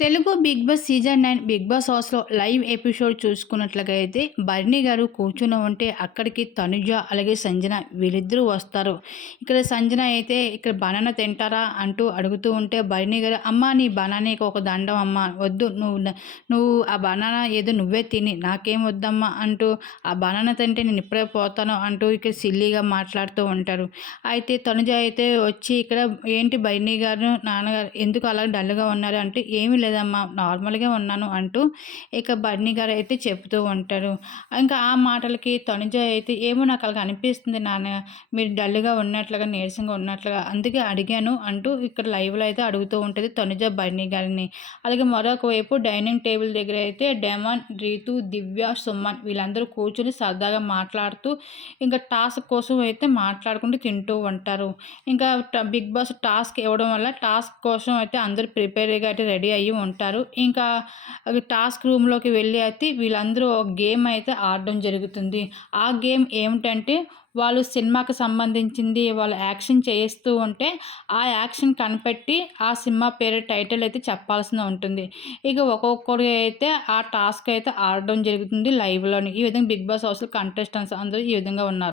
Telugu Bigg Boss season nine Bigg Boss హౌస్లో live episode చూసుకున్నట్లయితే అయితే గారు కూర్చుని ఉంటే అక్కడికి తనుజ అలాగే సంజన వీళ్ళిద్దరూ వస్తారు. ఇక్కడ సంజన అయితే ఇక్కడ బనానా తింటారా అంటూ అడుగుతూ ఉంటే భరణి గారు అమ్మ నీ బనానాకి ఒక దండం అమ్మ వద్దు నువ్వు నువ్వు ఆ బనానా ఏదో నువ్వే తిని నాకేం వద్దమ్మా అంటూ ఆ బనానా తింటే నేను ఇప్పుడే పోతాను అంటూ ఇక్కడ సిల్లీగా మాట్లాడుతూ ఉంటారు. అయితే తనుజ అయితే వచ్చి ఇక్కడ ఏంటి భరణి గారు నాన్నగారు ఎందుకు అలా డల్గా ఉన్నారు? అంటే ఏమీ లేదు లేదమ్మా నార్మల్గా ఉన్నాను అంటూ ఇక బన్నీ గారు అయితే చెప్తూ ఉంటారు. ఇంకా ఆ మాటలకి తనుజ అయితే ఏమో నాకు అలాగ అనిపిస్తుంది నాన్న మీరు డల్గా ఉన్నట్లుగా నీరసంగా ఉన్నట్లుగా అందుకే అడిగాను అంటూ ఇక్కడ లైవ్లో అయితే అడుగుతూ ఉంటుంది తనుజ బన్నీ గారిని. అలాగే మరొక వైపు డైనింగ్ టేబుల్ దగ్గర అయితే డెమాన్ రీతు దివ్య సుమన్ వీళ్ళందరూ కూర్చొని సరదాగా మాట్లాడుతూ ఇంకా టాస్క్ కోసం అయితే మాట్లాడుకుంటూ తింటూ ఉంటారు. ఇంకా బిగ్ బాస్ టాస్క్ ఇవ్వడం వల్ల టాస్క్ కోసం అయితే అందరూ ప్రిపేర్గా అయితే రెడీ అయ్యి ఉంటారు. ఇంకా టాస్క్ రూమ్లోకి వెళ్ళి అయితే వీళ్ళందరూ ఒక గేమ్ అయితే ఆడడం జరుగుతుంది. ఆ గేమ్ ఏమిటంటే వాళ్ళు సినిమాకి సంబంధించింది వాళ్ళు యాక్షన్ చేస్తూ ఉంటే ఆ యాక్షన్ కనిపెట్టి ఆ సినిమా పేరు టైటిల్ అయితే చెప్పాల్సి ఉంటుంది. ఇక ఒక్కొక్కరు అయితే ఆ టాస్క్ అయితే ఆడడం జరుగుతుంది లైవ్లోని. ఈ విధంగా బిగ్ బాస్ హౌస్లో కంటెస్టెంట్స్ అందరూ ఈ విధంగా ఉన్నారు.